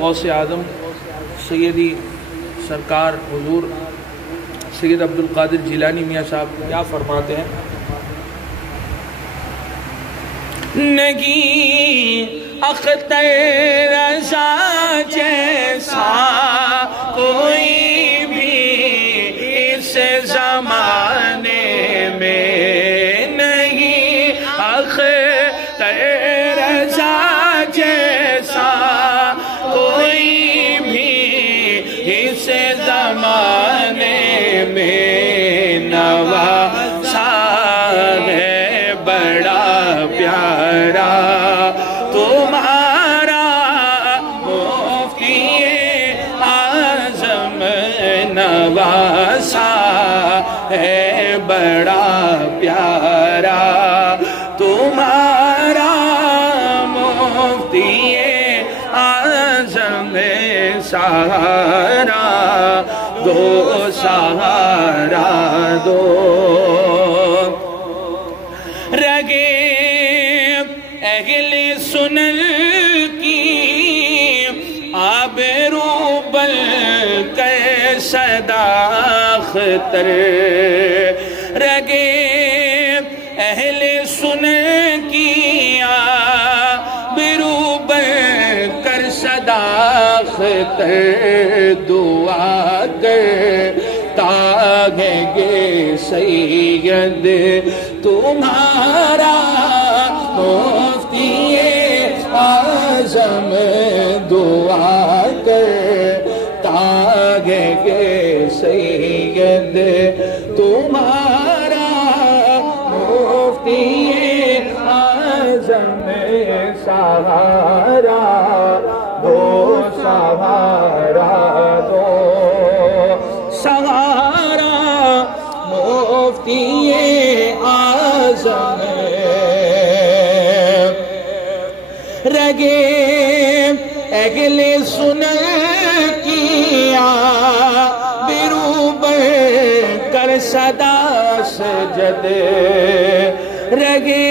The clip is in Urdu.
غوث اعظم سیدی سرکار حضور سید عبدالقادر جیلانی میاں صاحب کیا فرماتے ہیں؟ نہیں اختر رضا جیسا کوئی بھی اس زمانے میں نہیں، اختر رضا جیسا کوئی بھی اس زمانے میں نواسا ہے بڑا پیارا تمہارا مفتی اعظم، نواسا ہے بڑا پیارا تمہارا مفتی اعظم، سہارا دو سہارا دو، رگے اہل سنن کی آبرو بل کر صداختر، رگے اہل سنن کی آبرو بل کر صداختر، دعا کرتا ہے گے سید تمہارا مفتی اعظم، دعا کرتا ہے گے سید تمہارا مفتی اعظم، سہارا دو سہارا دو، سہارا مفتی اعظم، رگے اہل سنن کی آبرو بر کر صدا سجد، رگے